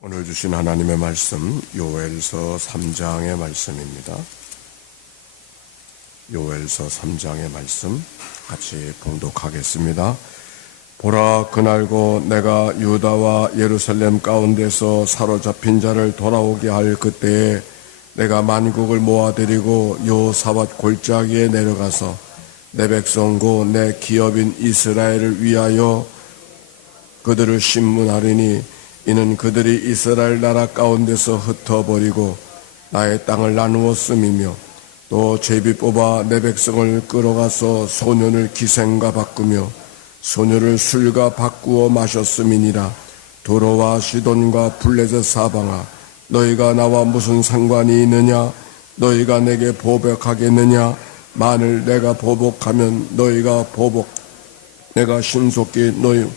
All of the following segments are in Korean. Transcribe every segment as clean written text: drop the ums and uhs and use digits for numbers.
오늘 주신 하나님의 말씀 요엘서 3장의 말씀입니다. 요엘서 3장의 말씀 같이 봉독하겠습니다. 보라, 그날고 내가 유다와 예루살렘 가운데서 사로잡힌 자를 돌아오게 할 그때에 내가 만국을 모아들이고 요사밧 골짜기에 내려가서 내 백성고 내 기업인 이스라엘을 위하여 그들을 심문하리니 이는 그들이 이스라엘 나라 가운데서 흩어버리고 나의 땅을 나누었음이며 또 제비 뽑아 내 백성을 끌어가서 소년을 기생과 바꾸며 소녀를 술과 바꾸어 마셨음이니라. 도로와 시돈과 블레셋 사방아, 너희가 나와 무슨 상관이 있느냐? 너희가 내게 보복하겠느냐? 만일 내가 보복하면 너희가 내가 신속히 너희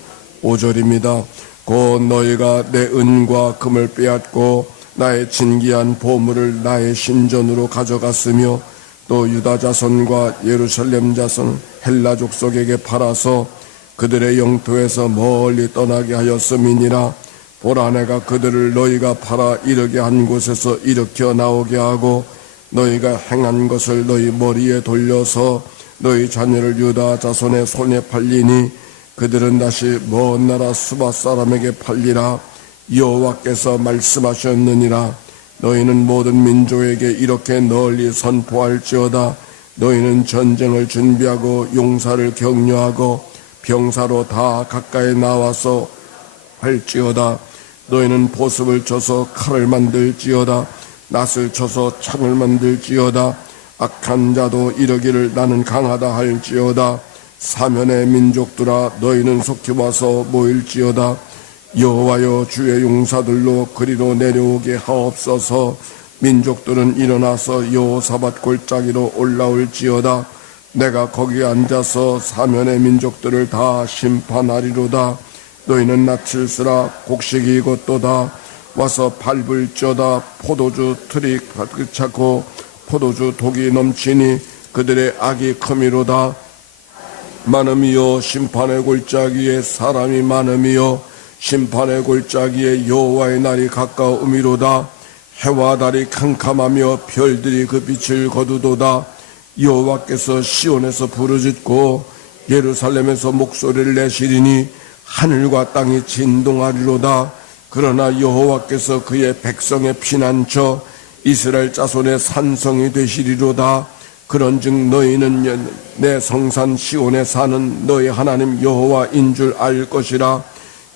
5절입니다. 곧 너희가 내 은과 금을 빼앗고 나의 진귀한 보물을 나의 신전으로 가져갔으며 또 유다 자손과 예루살렘 자손 헬라 족속에게 팔아서 그들의 영토에서 멀리 떠나게 하였음이니라. 보라, 내가 그들을 너희가 팔아 이르게 한 곳에서 일으켜 나오게 하고 너희가 행한 것을 너희 머리에 돌려서 너희 자녀를 유다 자손의 손에 팔리니 그들은 다시 먼 나라 수바 사람에게 팔리라. 여호와께서 말씀하셨느니라. 너희는 모든 민족에게 이렇게 널리 선포할지어다. 너희는 전쟁을 준비하고 용사를 격려하고 병사로 다 가까이 나와서 할지어다. 너희는 보습을 쳐서 칼을 만들지어다. 낫을 쳐서 창을 만들지어다. 악한 자도 이르기를 나는 강하다 할지어다. 사면의 민족들아, 너희는 속히 와서 모일지어다. 여호와여, 주의 용사들로 그리로 내려오게 하옵소서. 민족들은 일어나서 여호사밧 골짜기로 올라올지어다. 내가 거기 앉아서 사면의 민족들을 다 심판하리로다. 너희는 낯을 쓰라. 곡식이 익었도다. 와서 밟을지어다. 포도주 틀이 가득 차고 포도주 독이 넘치니 그들의 악이 크미로다. 많음이여, 심판의 골짜기에 사람이 많음이여, 심판의 골짜기에 여호와의 날이 가까우미로다. 해와 달이 캄캄하며 별들이 그 빛을 거두도다. 여호와께서 시온에서 부르짖고 예루살렘에서 목소리를 내시리니 하늘과 땅이 진동하리로다. 그러나 여호와께서 그의 백성의 피난처 이스라엘 자손의 산성이 되시리로다. 그런즉 너희는 내 성산 시온에 사는 너희 하나님 여호와인 줄 알 것이라.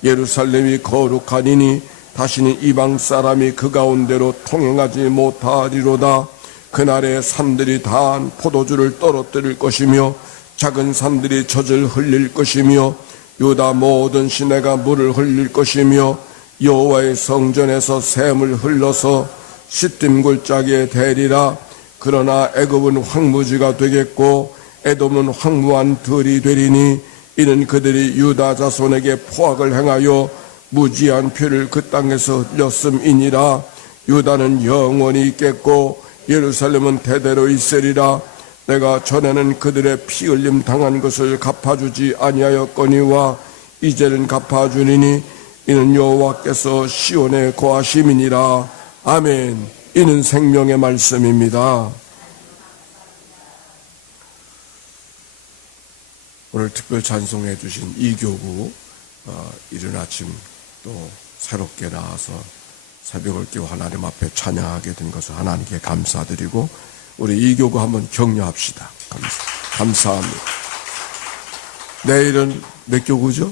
예루살렘이 거룩하니니 다시는 이방 사람이 그 가운데로 통행하지 못하리로다. 그날에 산들이 다한 포도주를 떨어뜨릴 것이며 작은 산들이 젖을 흘릴 것이며 유다 모든 시내가 물을 흘릴 것이며 여호와의 성전에서 샘을 흘러서 시딤 골짜기에 대리라. 그러나 애굽은 황무지가 되겠고 에돔은 황무한 들이 되리니 이는 그들이 유다 자손에게 포악을 행하여 무지한 피를 그 땅에서 흘렸음이니라. 유다는 영원히 있겠고 예루살렘은 대대로 있으리라. 내가 전에는 그들의 피 흘림 당한 것을 갚아주지 아니하였거니와 이제는 갚아주리니 이는 여호와께서 시온에 거하심이니라. 아멘. 이는 생명의 말씀입니다. 오늘 특별 찬송해 주신 이교구, 이른 아침 또 새롭게 나와서 새벽을 깨워 하나님 앞에 찬양하게 된 것을 하나님께 감사드리고 우리 이교구 한번 격려합시다. 감사합니다. 내일은 몇 교구죠?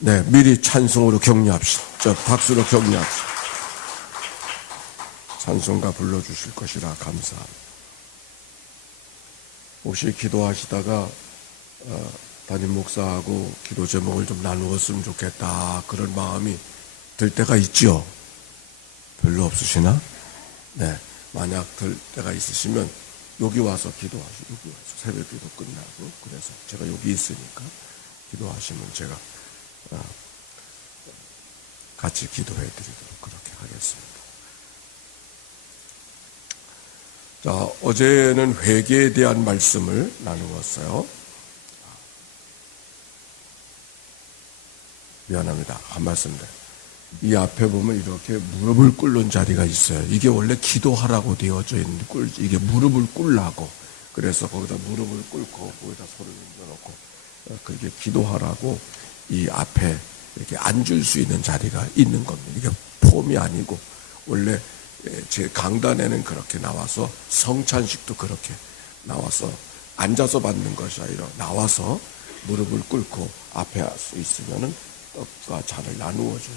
네, 미리 찬송으로 격려합시다. 저 박수로 격려합시다. 찬송가 불러주실 것이라 감사합니다. 혹시 기도하시다가 담임 목사하고 기도 제목을 좀 나누었으면 좋겠다 그런 마음이 들 때가 있죠? 별로 없으시나? 네, 만약 들 때가 있으시면 여기 와서 기도하시고 여기 와서 새벽 기도 끝나고 그래서 제가 여기 있으니까 기도하시면 제가 같이 기도해 드리도록 그렇게 하겠습니다. 자, 어제는 회개에 대한 말씀을 나누었어요. 미안합니다. 한 말씀 더. 이 앞에 보면 이렇게 무릎을 꿇는 자리가 있어요. 이게 원래 기도하라고 되어져 있는데 이게 무릎을 꿇라고. 그래서 거기다 무릎을 꿇고 거기다 손을 얹어놓고 그게 기도하라고 이 앞에 이렇게 앉을 수 있는 자리가 있는 겁니다. 이게 폼이 아니고 원래 제 강단에는 그렇게 나와서 성찬식도 그렇게 나와서 앉아서 받는 것이 아니라 나와서 무릎을 꿇고 앞에 할 수 있으면은 떡과 잔을 나누어 줘요.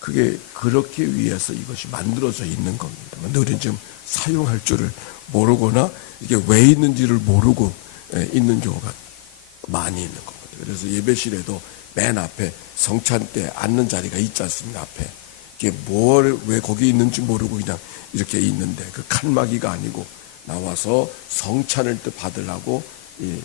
그게 그렇게 위해서 이것이 만들어져 있는 겁니다. 근데 우리는 지금 사용할 줄을 모르거나 이게 왜 있는지를 모르고 있는 경우가 많이 있는 겁니다. 그래서 예배실에도 맨 앞에 성찬 때 앉는 자리가 있지 않습니까? 앞에 이게 왜 거기 있는지 모르고 그냥 이렇게 있는데 그 칸막이가 아니고 나와서 성찬을 때 받으려고 이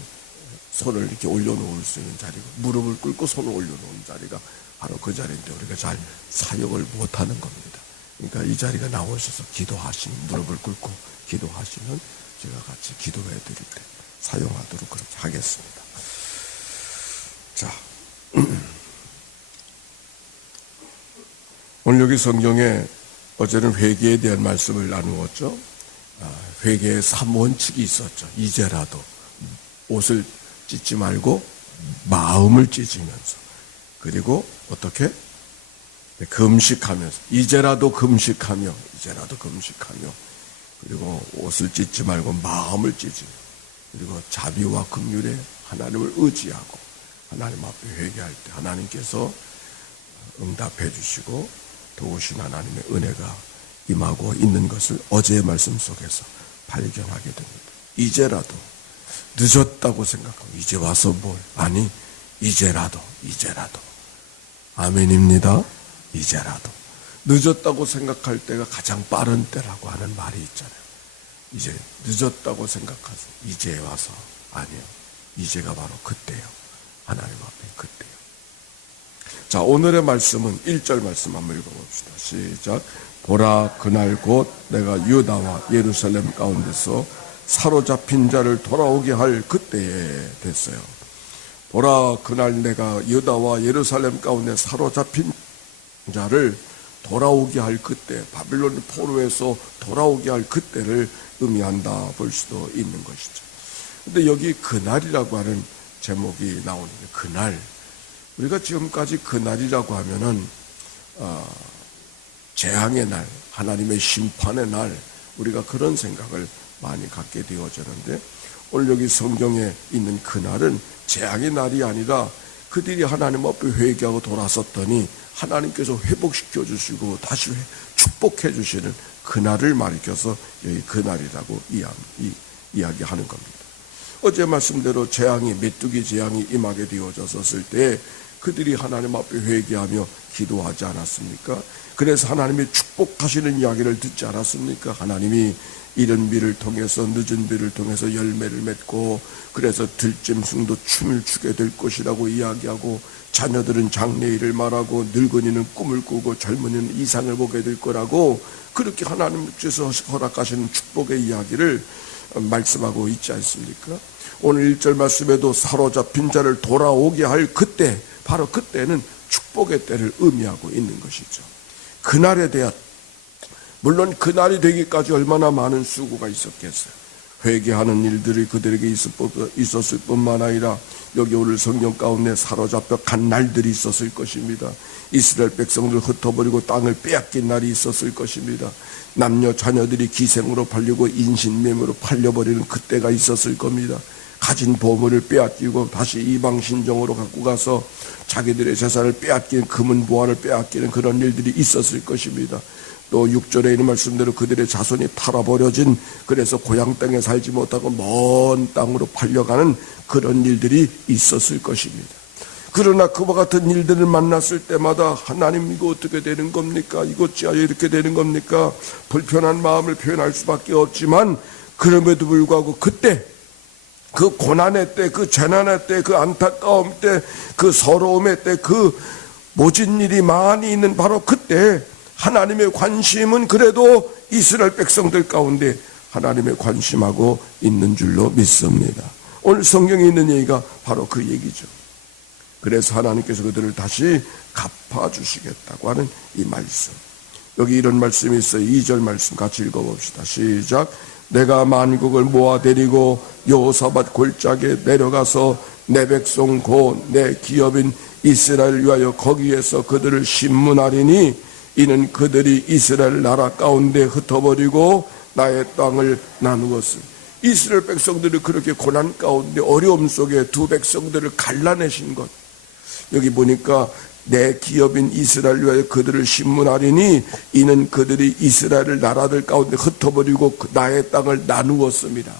손을 이렇게 올려놓을 수 있는 자리고 무릎을 꿇고 손을 올려놓은 자리가 바로 그 자리인데 우리가 잘 사용을 못하는 겁니다. 그러니까 이 자리가 나오셔서 기도하시면 무릎을 꿇고 기도하시면 제가 같이 기도해 드릴 때 사용하도록 그렇게 하겠습니다. 자, 오늘 여기 성경에 어제는 회개에 대한 말씀을 나누었죠. 회개의 3원칙이 있었죠. 이제라도 옷을 찢지 말고 마음을 찢으면서 그리고 어떻게? 금식하면서 이제라도 금식하며 그리고 옷을 찢지 말고 마음을 찢으며 그리고 자비와 긍휼에 하나님을 의지하고 하나님 앞에 회개할 때 하나님께서 응답해 주시고 도우신 하나님의 은혜가 임하고 있는 것을 어제의 말씀 속에서 발견하게 됩니다. 이제라도 늦었다고 생각하고 이제 와서 뭘 아니 이제라도 아멘입니다. 이제라도 늦었다고 생각할 때가 가장 빠른 때라고 하는 말이 있잖아요. 이제 늦었다고 생각하세요. 이제 와서 아니요. 이제가 바로 그때요. 하나님 앞에 그때요. 자, 오늘의 말씀은 1절 말씀 한번 읽어봅시다. 시작. 보라 그날 곧 내가 유다와 예루살렘 가운데서 사로잡힌 자를 돌아오게 할 그때에 됐어요. 보라 그날 내가 유다와 예루살렘 가운데 사로잡힌 자를 돌아오게 할 그때, 바빌론 포로에서 돌아오게 할 그때를 의미한다 볼 수도 있는 것이죠. 근데 여기 그날이라고 하는 제목이 나오는데 그날, 우리가 지금까지 그날이라고 하면은 재앙의 날, 하나님의 심판의 날, 우리가 그런 생각을 많이 갖게 되어졌는데 오늘 여기 성경에 있는 그날은 재앙의 날이 아니라 그들이 하나님 앞에 회개하고 돌아섰더니 하나님께서 회복시켜 주시고 다시 축복해 주시는 그날을 말이켜서 여기 그날이라고 이야기하는 겁니다. 어제 말씀대로 재앙이 메뚜기 재앙이 임하게 되어졌을 때 그들이 하나님 앞에 회개하며 기도하지 않았습니까? 그래서 하나님이 축복하시는 이야기를 듣지 않았습니까? 하나님이 이른 비를 통해서 늦은 비를 통해서 열매를 맺고 그래서 들짐승도 춤을 추게 될 것이라고 이야기하고 자녀들은 장래일을 말하고 늙은이는 꿈을 꾸고 젊은이는 이상을 보게 될 거라고 그렇게 하나님께서 허락하시는 축복의 이야기를 말씀하고 있지 않습니까? 오늘 1절 말씀에도 사로잡힌 자를 돌아오게 할 그때, 바로 그때는 축복의 때를 의미하고 있는 것이죠. 그날에 대한, 물론 그날이 되기까지 얼마나 많은 수고가 있었겠어요. 회개하는 일들이 그들에게 있었을 뿐만 아니라 여기 오늘 성경 가운데 사로잡혀 간 날들이 있었을 것입니다. 이스라엘 백성들 흩어버리고 땅을 빼앗긴 날이 있었을 것입니다. 남녀 자녀들이 기생으로 팔리고 인신매매로 팔려버리는 그때가 있었을 겁니다. 가진 보물을 빼앗기고 다시 이방 신정으로 갖고 가서 자기들의 재산을 빼앗기는, 금은 보화를 빼앗기는 그런 일들이 있었을 것입니다. 또 6절에 있는 말씀대로 그들의 자손이 팔아버려진, 그래서 고향 땅에 살지 못하고 먼 땅으로 팔려가는 그런 일들이 있었을 것입니다. 그러나 그와 같은 일들을 만났을 때마다 하나님 이거 어떻게 되는 겁니까? 이거 어찌하여 이렇게 되는 겁니까? 불편한 마음을 표현할 수밖에 없지만 그럼에도 불구하고 그때 그 고난의 때, 그 재난의 때, 그 안타까움 때, 그 서러움의 때, 그 모진 일이 많이 있는 바로 그때 하나님의 관심은 그래도 이스라엘 백성들 가운데 하나님의 관심하고 있는 줄로 믿습니다. 오늘 성경에 있는 얘기가 바로 그 얘기죠. 그래서 하나님께서 그들을 다시 갚아주시겠다고 하는 이 말씀. 여기 이런 말씀이 있어요. 2절 말씀 같이 읽어봅시다. 시작. 내가 만국을 모아 데리고 여호사밧 골짜기에 내려가서 내 백성 곧 내 기업인 이스라엘을 위하여 거기에서 그들을 심문하리니 이는 그들이 이스라엘 나라 가운데 흩어버리고 나의 땅을 나누었으니. 이스라엘 백성들이 그렇게 고난 가운데 어려움 속에 두 백성들을 갈라내신 것. 여기 보니까 내 기업인 이스라엘 위하여 그들을 심문하리니 이는 그들이 이스라엘 나라들 가운데 흩어버리고 나의 땅을 나누었습니다.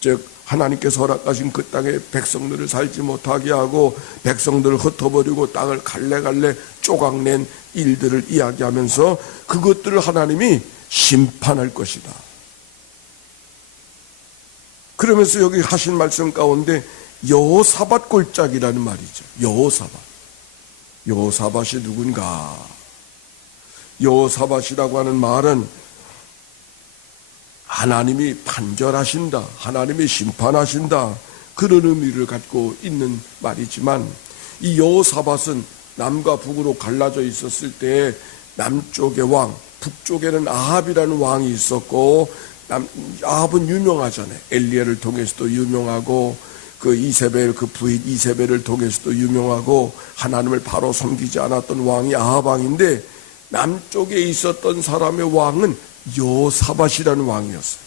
즉 하나님께서 허락하신 그 땅에 백성들을 살지 못하게 하고 백성들을 흩어버리고 땅을 갈래갈래 쪼각낸 일들을 이야기하면서 그것들을 하나님이 심판할 것이다. 그러면서 여기 하신 말씀 가운데 여호사밧 골짜기라는 말이죠. 여호사밧이 누군가? 여호사밧이라고 하는 말은 하나님이 판결하신다, 하나님이 심판하신다, 그런 의미를 갖고 있는 말이지만, 이 여호사밧은 남과 북으로 갈라져 있었을 때 남쪽의 왕, 북쪽에는 아합이라는 왕이 있었고, 아합은 유명하잖아요. 엘리야를 통해서도 유명하고, 그 이세벨, 그 부인 이세벨을 통해서도 유명하고, 하나님을 바로 섬기지 않았던 왕이 아합 왕인데, 남쪽에 있었던 사람의 왕은 여호사밧이라는 왕이었어요.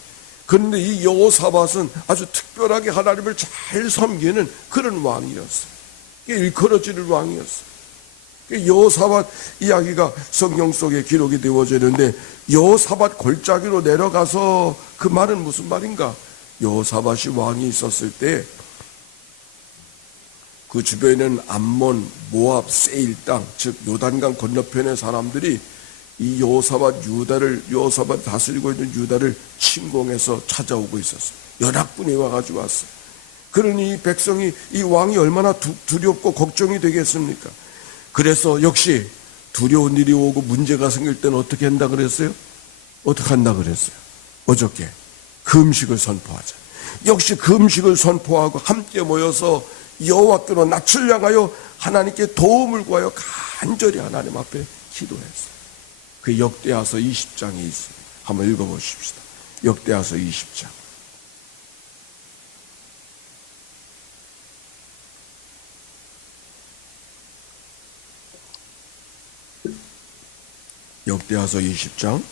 그런데 이 여호사밧은 아주 특별하게 하나님을 잘 섬기는 그런 왕이었어요. 일컬어지는 왕이었어요. 여호사밧 이야기가 성경 속에 기록이 되어져 있는데, 여호사밧 골짜기로 내려가서 그 말은 무슨 말인가? 여호사밧이 왕이 있었을 때 그 주변에는 암몬, 모압, 세일 땅, 즉 요단강 건너편의 사람들이 이 여호사밧 다스리고 있는 유다를 침공해서 찾아오고 있었어요. 연합군이 와가지고 왔어요. 그러니 이 백성이, 이 왕이 얼마나 두렵고 걱정이 되겠습니까? 그래서 역시 두려운 일이 오고 문제가 생길 때는 어떻게 한다 그랬어요? 어떻게 한다 그랬어요? 어저께 금식을 선포하자. 역시 금식을 선포하고 함께 모여서 여호와께로 낯을 향하여 하나님께 도움을 구하여 간절히 하나님 앞에 기도했어요. 그 역대하서 20장에 있습니다. 한번 읽어보십시다. 역대하서 20장. 역대하서 20장.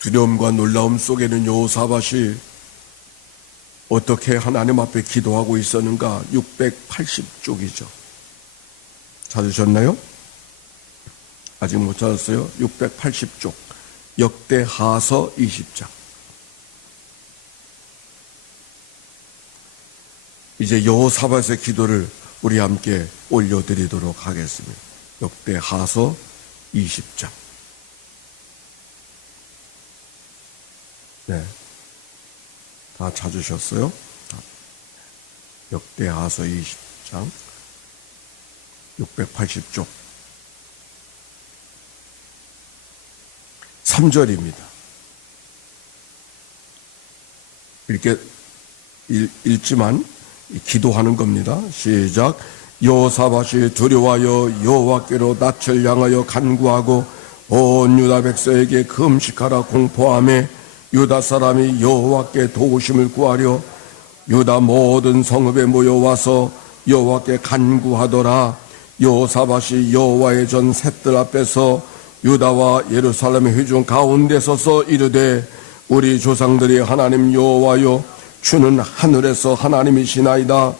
두려움과 놀라움 속에는 여호사밧이 어떻게 하나님 앞에 기도하고 있었는가? 680쪽이죠. 찾으셨나요? 아직 못 찾았어요? 680쪽. 역대하서 20장. 이제 여호사밧의 기도를 우리 함께 올려드리도록 하겠습니다. 역대하서 20장. 네. 다 찾으셨어요? 역대하서 20장 680쪽 3절입니다. 이렇게 읽지만 기도하는 겁니다. 시작. 여호사밧이 두려워하여 여호와께로 낯을 향하여 간구하고 온 유다 백성에게 금식하라 공포하며 유다 사람이 여호와께 도우심을 구하려 유다 모든 성읍에 모여와서 여호와께 간구하더라. 여호사밧이 여호와의 전 셋들 앞에서 유다와 예루살렘의 회중 가운데 서서 이르되 우리 조상들이 하나님 여호와여 주는 하늘에서 하나님이시나이다.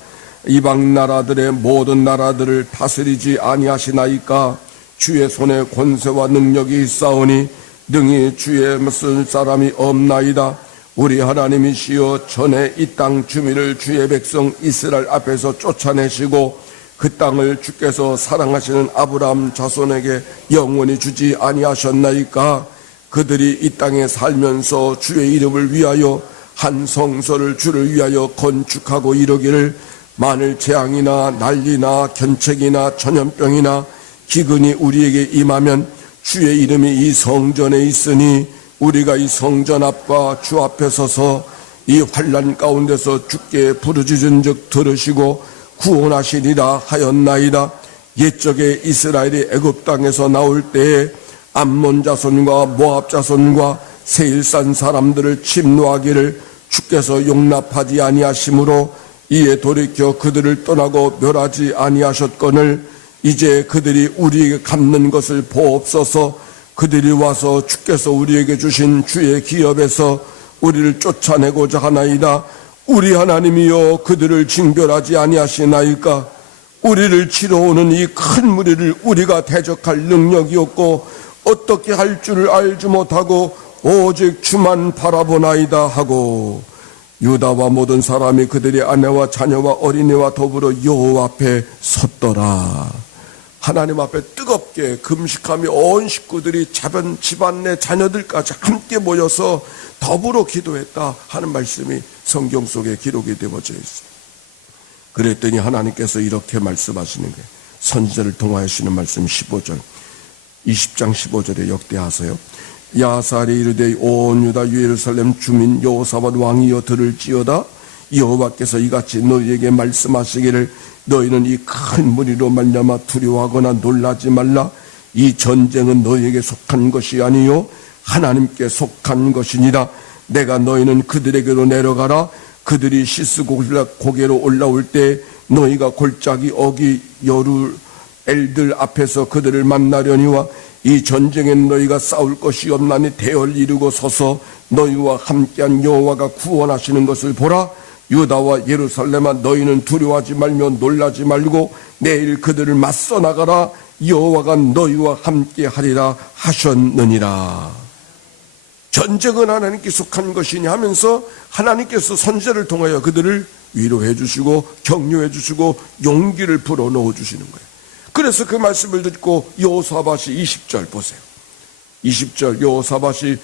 이방 나라들의 모든 나라들을 다스리지 아니하시나이까. 주의 손에 권세와 능력이 있사오니 능히 주의 무슨 사람이 없나이다. 우리 하나님이시여 전에 이 땅 주민을 주의 백성 이스라엘 앞에서 쫓아내시고 그 땅을 주께서 사랑하시는 아브라함 자손에게 영원히 주지 아니하셨나이까. 그들이 이 땅에 살면서 주의 이름을 위하여 한 성소를 주를 위하여 건축하고 이르기를 만일 재앙이나 난리나 견책이나 전염병이나 기근이 우리에게 임하면 주의 이름이 이 성전에 있으니 우리가 이 성전 앞과 주 앞에 서서 이 환난 가운데서 주께 부르짖은즉 들으시고 구원하시리라 하였나이다. 옛적에 이스라엘이 애굽 땅에서 나올 때에 암몬 자손과 모압 자손과 세일산 사람들을 침노하기를 주께서 용납하지 아니하심으로 이에 돌이켜 그들을 떠나고 멸하지 아니하셨거늘 이제 그들이 우리에게 갚는 것을 보옵소서. 그들이 와서 주께서 우리에게 주신 주의 기업에서 우리를 쫓아내고자 하나이다. 우리 하나님이여 그들을 징벌하지 아니하시나이까. 우리를 치러 오는 이 큰 무리를 우리가 대적할 능력이 없고 어떻게 할 줄을 알지 못하고 오직 주만 바라보나이다 하고 유다와 모든 사람이 그들의 아내와 자녀와 어린이와 더불어 여호와 앞에 섰더라. 하나님 앞에 뜨겁게 금식하며 온 식구들이 집안 내 자녀들까지 함께 모여서 더불어 기도했다 하는 말씀이 성경 속에 기록이 되어져 있습니다. 그랬더니 하나님께서 이렇게 말씀하시는 거예요. 선지자를 통하시는 말씀 15절 20장 15절에 역대하세요. 야살이 이르되 온 유다 예루살렘 주민 여호사밧 왕이여 들을지어다. 여호와께서 이같이 너희에게 말씀하시기를 너희는 이 큰 무리로 말미암아 두려워하거나 놀라지 말라. 이 전쟁은 너희에게 속한 것이 아니요 하나님께 속한 것이니라. 내가 너희는 그들에게로 내려가라. 그들이 시스고게로 올라올 때 너희가 골짜기 어기 여루 엘들 앞에서 그들을 만나려니와 이 전쟁엔 너희가 싸울 것이 없나니 대열 이루고 서서 너희와 함께한 여호와가 구원하시는 것을 보라. 유다와 예루살렘아 너희는 두려워하지 말며 놀라지 말고 내일 그들을 맞서 나가라. 여호와가 너희와 함께 하리라 하셨느니라. 전쟁은 하나님께 속한 것이냐 하면서 하나님께서 선지자를 통하여 그들을 위로해 주시고 격려해 주시고 용기를 불어넣어 주시는 거예요. 그래서 그 말씀을 듣고 여호사밧이 20절 보세요. 20절 여호사밧이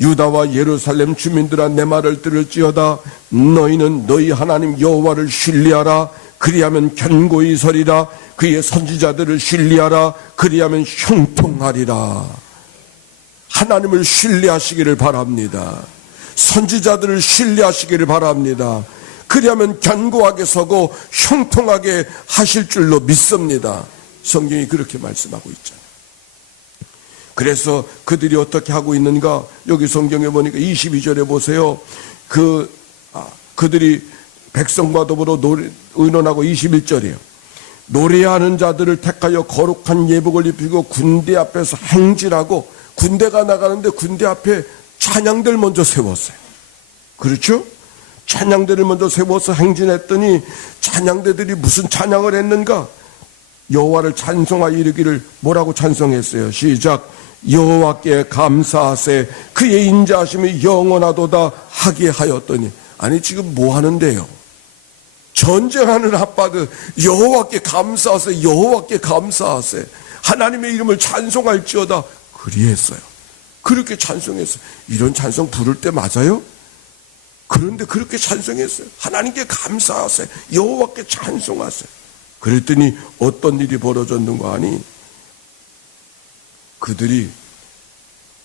유다와 예루살렘 주민들아 내 말을 들을지어다. 너희는 너희 하나님 여호와를 신뢰하라. 그리하면 견고히 서리라. 그의 선지자들을 신뢰하라. 그리하면 형통하리라. 하나님을 신뢰하시기를 바랍니다. 선지자들을 신뢰하시기를 바랍니다. 그리하면 견고하게 서고 형통하게 하실 줄로 믿습니다. 성경이 그렇게 말씀하고 있잖아요. 그래서 그들이 어떻게 하고 있는가? 여기 성경에 보니까 22절에 보세요. 그들이 백성과 더불어 의논하고 21절이에요. 노래하는 자들을 택하여 거룩한 예복을 입히고 군대 앞에서 행진하고 군대가 나가는데 군대 앞에 찬양들 먼저 세웠어요. 그렇죠? 찬양대를 먼저 세워서 행진했더니 찬양대들이 무슨 찬양을 했는가? 여호와를 찬송하여 이르기를 뭐라고 찬송했어요? 시작. 여호와께 감사하세 그의 인자하심이 영원하도다 하게 하였더니 아니 지금 뭐 하는데요? 전쟁하는 아빠들 여호와께 감사하세 여호와께 감사하세 하나님의 이름을 찬송할지어다 그리했어요. 그렇게 찬송했어요. 이런 찬송 부를 때 맞아요? 그런데 그렇게 찬송했어요. 하나님께 감사하세요. 여호와께 찬송하세요. 그랬더니 어떤 일이 벌어졌는가 하니 그들이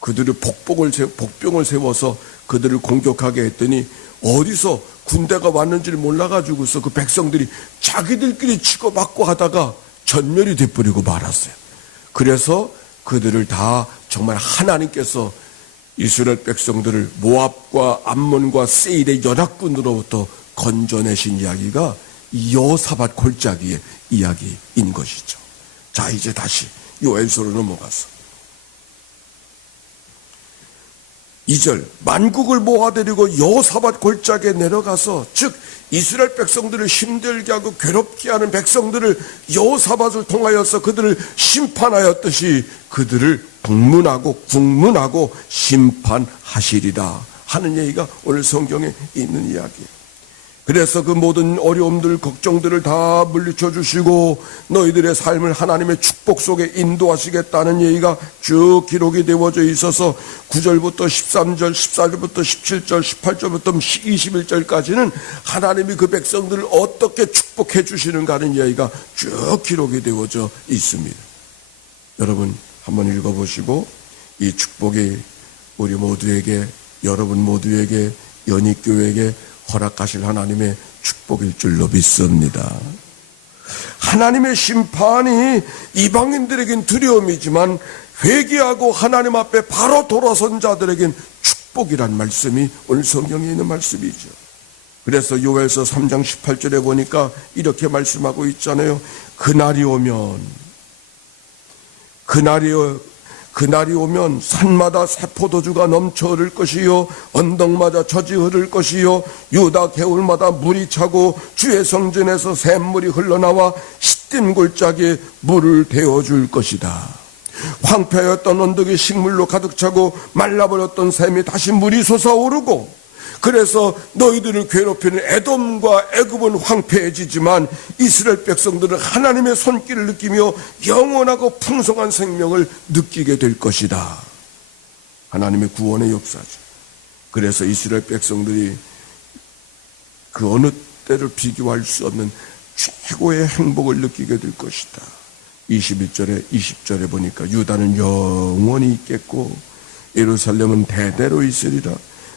복병을 세워서 그들을 공격하게 했더니 어디서 군대가 왔는지를 몰라가지고서 그 백성들이 자기들끼리 치고받고 하다가 전멸이 돼버리고 말았어요. 그래서 그들을 다 정말 하나님께서 이스라엘 백성들을 모압과 암몬과 세일의 연합군으로부터 건져내신 이야기가 여호사밧 골짜기의 이야기인 것이죠. 자, 이제 다시 요엘서로 넘어가서 2절 만국을 모아들이고 여호사밧 골짜기에 내려가서 즉 이스라엘 백성들을 힘들게 하고 괴롭게 하는 백성들을 여호사밧을 통하여서 그들을 심판하였듯이 그들을 국문하고 심판하시리라 하는 얘기가 오늘 성경에 있는 이야기예요. 그래서 그 모든 어려움들 걱정들을 다 물리쳐 주시고 너희들의 삶을 하나님의 축복 속에 인도하시겠다는 얘기가 쭉 기록이 되어져 있어서 9절부터 13절 14절부터 17절 18절부터 21절까지는 하나님이 그 백성들을 어떻게 축복해 주시는가 하는 이야기가 쭉 기록이 되어져 있습니다. 여러분 한번 읽어보시고 이 축복이 우리 모두에게, 여러분 모두에게, 연희교회에게 허락하실 하나님의 축복일 줄로 믿습니다. 하나님의 심판이 이방인들에겐 두려움이지만 회개하고 하나님 앞에 바로 돌아선 자들에겐 축복이란 말씀이 오늘 성경에 있는 말씀이죠. 그래서 요엘서 3장 18절에 보니까 이렇게 말씀하고 있잖아요. 그날이 오면 산마다 새 포도주가 넘쳐 흐를 것이요, 언덕마다 젖이 흐를 것이요, 유다 개울마다 물이 차고 주의 성전에서 샘물이 흘러나와 시딘 골짜기에 물을 데워줄 것이다. 황폐하였던 언덕이 식물로 가득 차고 말라버렸던 샘이 다시 물이 솟아오르고, 그래서 너희들을 괴롭히는 에돔과 애굽은 황폐해지지만 이스라엘 백성들은 하나님의 손길을 느끼며 영원하고 풍성한 생명을 느끼게 될 것이다. 하나님의 구원의 역사죠. 그래서 이스라엘 백성들이 그 어느 때를 비교할 수 없는 최고의 행복을 느끼게 될 것이다. 21절에 20절에 보니까 유다는 영원히 있겠고 예루살렘은 대대로 있으리라.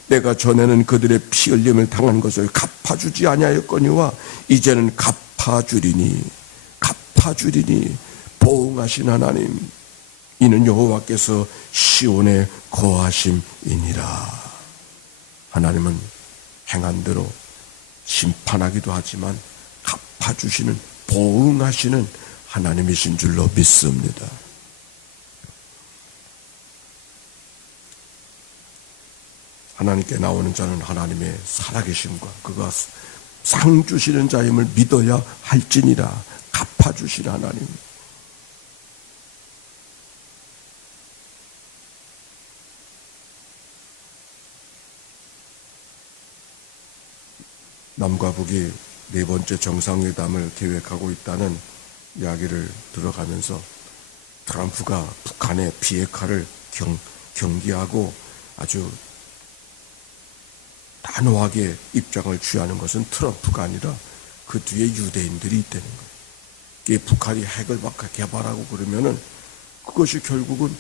내가 전에는 그들의 피 흘림을 당한 것을 갚아주지 아니하였거니와 이제는 갚아주리니 보응하신 하나님, 이는 여호와께서 시온에 거하심이니라. 하나님은 행한 대로 심판하기도 하지만 갚아주시는, 보응하시는 하나님이신 줄로 믿습니다. 하나님께 나오는 자는 하나님의 살아계심과 그가 상 주시는 자임을 믿어야 할지니라. 갚아주신 하나님. 남과 북이 네 번째 정상회담을 계획하고 있다는 이야기를 들어가면서 트럼프가 북한의 비핵화를 경계하고 아주 단호하게 입장을 취하는 것은 트럼프가 아니라 그 뒤에 유대인들이 있다는 거예요. 이게 북한이 핵을 막 개발하고 그러면은 그것이 결국은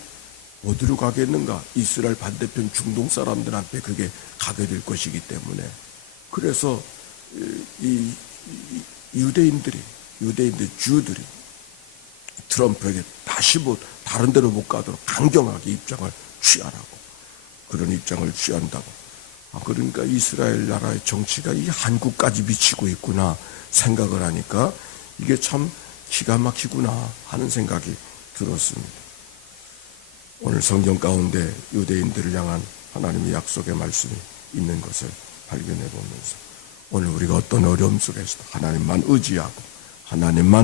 어디로 가겠는가? 이스라엘 반대편 중동 사람들한테 그게 가게 될 것이기 때문에, 그래서 이 유대인들이 주들이 트럼프에게 다시 다른 데로 못 가도록 강경하게 입장을 취하라고, 그런 입장을 취한다고. 그러니까 이스라엘 나라의 정치가 이 한국까지 미치고 있구나 생각을 하니까 이게 참 기가 막히구나 하는 생각이 들었습니다. 오늘 성경 가운데 유대인들을 향한 하나님의 약속의 말씀이 있는 것을 발견해 보면서 오늘 우리가 어떤 어려움 속에서도 하나님만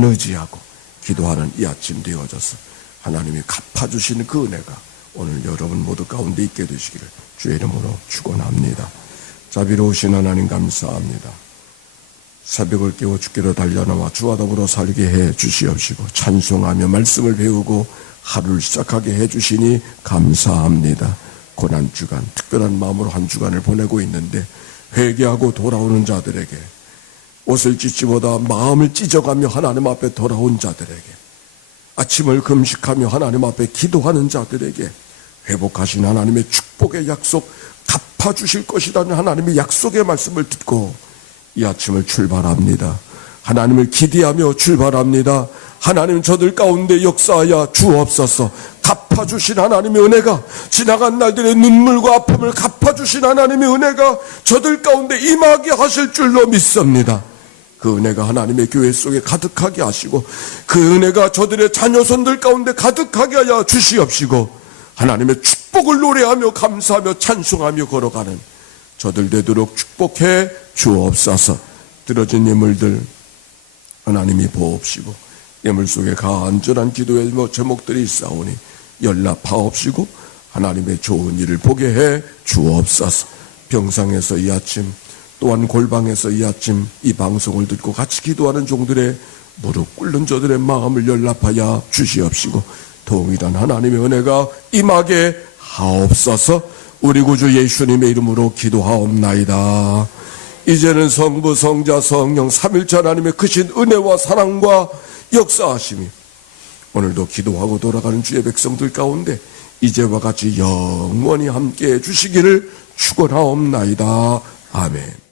의지하고 기도하는 이 아침 되어져서 하나님이 갚아주시는 그 은혜가 오늘 여러분 모두 가운데 있게 되시기를 주의 이름으로 축원합니다. 자비로우신 하나님 감사합니다. 새벽을 깨워 주께로 달려나와 주와 더불어 살게 해 주시옵시고 찬송하며 말씀을 배우고 하루를 시작하게 해 주시니 감사합니다. 고난주간 특별한 마음으로 한 주간을 보내고 있는데 회개하고 돌아오는 자들에게, 옷을 찢지보다 마음을 찢어가며 하나님 앞에 돌아온 자들에게, 아침을 금식하며 하나님 앞에 기도하는 자들에게 회복하신 하나님의 축복의 약속, 갚아주실 것이라는 하나님의 약속의 말씀을 듣고 이 아침을 출발합니다. 하나님을 기대하며 출발합니다. 하나님 저들 가운데 역사하여 주옵소서. 갚아주신 하나님의 은혜가, 지나간 날들의 눈물과 아픔을 갚아주신 하나님의 은혜가 저들 가운데 임하게 하실 줄로 믿습니다. 그 은혜가 하나님의 교회 속에 가득하게 하시고 그 은혜가 저들의 자녀손들 가운데 가득하게 하여 주시옵시고 하나님의 축복을 노래하며 감사하며 찬송하며 걸어가는 저들 되도록 축복해 주옵소서. 들어진 예물들 하나님이 보옵시고 예물 속에 간절한 기도의 제목들이 있사오니 연락하옵시고 하나님의 좋은 일을 보게 해 주옵소서. 병상에서 이 아침, 또한 골방에서 이 아침 이 방송을 듣고 같이 기도하는 종들의 무릎 꿇는 저들의 마음을 연락하여 주시옵시고 동일한 하나님의 은혜가 임하게 하옵소서. 우리 구주 예수님의 이름으로 기도하옵나이다. 이제는 성부 성자 성령 삼일체 하나님의 크신 은혜와 사랑과 역사하심이 오늘도 기도하고 돌아가는 주의 백성들 가운데 이제와 같이 영원히 함께해 주시기를 축원하옵나이다. 아멘.